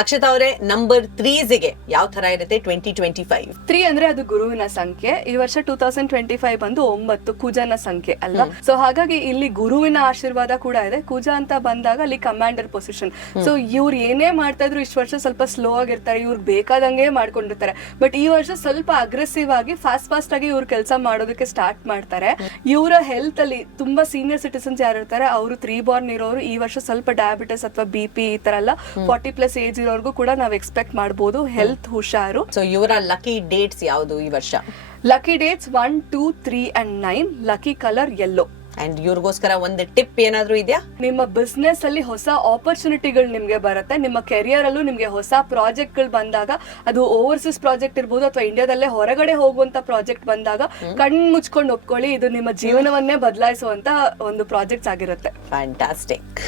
ಅಕ್ಷತಾ ಅವರೇ, ನಂಬರ್ 3 ಯಾವ ತರ ಇರುತ್ತೆ 2025? 3 ಅಂದ್ರೆ ಅದು ಗುರುವಿನ ಸಂಖ್ಯೆ. ಈ ವರ್ಷ 2025 ಬಂದು 9 ಕುಜನ ಸಂಖ್ಯೆ ಅಲ್ವಾ. ಸೊ ಹಾಗಾಗಿ ಇಲ್ಲಿ ಗುರುವಿನ ಆಶೀರ್ವಾದ ಕೂಡ ಇದೆ. ಕುಜ ಅಂತ ಬಂದಾಗ ಅಲ್ಲಿ ಕಮಾಂಡರ್ ಪೊಸಿಷನ್. ಸೊ ಇವ್ರು ಏನೇ ಮಾಡ್ತಾ ಇದ್ರು ಇಷ್ಟು ವರ್ಷ ಸ್ವಲ್ಪ ಸ್ಲೋ ಆಗಿರ್ತಾರೆ, ಇವ್ರು ಬೇಕಾದಂಗೆ ಮಾಡ್ಕೊಂಡಿರ್ತಾರೆ. ಬಟ್ ಈ ವರ್ಷ ಸ್ವಲ್ಪ ಅಗ್ರೆಸಿವ್ ಆಗಿ ಫಾಸ್ಟ್ ಆಗಿ ಇವ್ರು ಕೆಲಸ ಮಾಡೋದಕ್ಕೆ ಸ್ಟಾರ್ಟ್ ಮಾಡ್ತಾರೆ. ಇವರ ಹೆಲ್ತ್ ಅಲ್ಲಿ ತುಂಬಾ ಸೀನಿಯರ್ ಸಿಟಿಸನ್ಸ್ ಯಾರು ಇರ್ತಾರೆ ಅವರು 3 ಬಾರ್ನ್ ಇರೋರು ಈ ವರ್ಷ ಸ್ವಲ್ಪ ಡಯಾಬಿಟಿಸ್ ಅಥವಾ BP ಈ ತರ ಎಲ್ಲ 40+ ಏಜ್ ಇರೋರ್ಗೂ ಕೂಡ ನಾವ್ ಎಕ್ಸ್ಪೆಕ್ಟ್ ಮಾಡಬಹುದು. ಹೆಲ್ತ್ ಹುಷಾರು. ಸೊ ಇವರ ಲಕ್ಕಿ ಡೇಟ್ಸ್ ಯಾವುದು ಈ ವರ್ಷ? Lucky dates 1, 2, 3 and 9. Lucky colour yellow. And ಇವ್ರಿಗೋಸ್ಕರ ಒಂದು ಟಿಪ್ ಏನಾದ್ರೂ ಇದೆಯಾ? ನಿಮ್ಮ ಬಿಸ್ನೆಸ್ ಅಲ್ಲಿ ಹೊಸ ಆಪರ್ಚುನಿಟಿಗಳು ನಿಮ್ಗೆ ಬರುತ್ತೆ. ನಿಮ್ಮ ಕೆರಿಯರ್ ಅಲ್ಲೂ ನಿಮ್ಗೆ ಹೊಸ ಪ್ರಾಜೆಕ್ಟ್ ಗಳು ಬಂದಾಗ, ಅದು ಓವರ್ಸೀಸ್ ಪ್ರಾಜೆಕ್ಟ್ ಇರ್ಬೋದು ಅಥವಾ ಇಂಡಿಯಾದಲ್ಲೇ ಹೊರಗಡೆ ಹೋಗುವಂತ ಪ್ರಾಜೆಕ್ಟ್ ಬಂದಾಗ ಕಣ್ ಮುಚ್ಕೊಂಡು ಒಪ್ಕೊಳ್ಳಿ, ಇದು ನಿಮ್ಮ ಜೀವನವನ್ನೇ ಬದಲಾಯಿಸುವಂತ ಒಂದು ಪ್ರಾಜೆಕ್ಟ್ಸ್ ಆಗಿರುತ್ತೆ. ಫ್ಯಾಂಟಾಸ್ಟಿಕ್.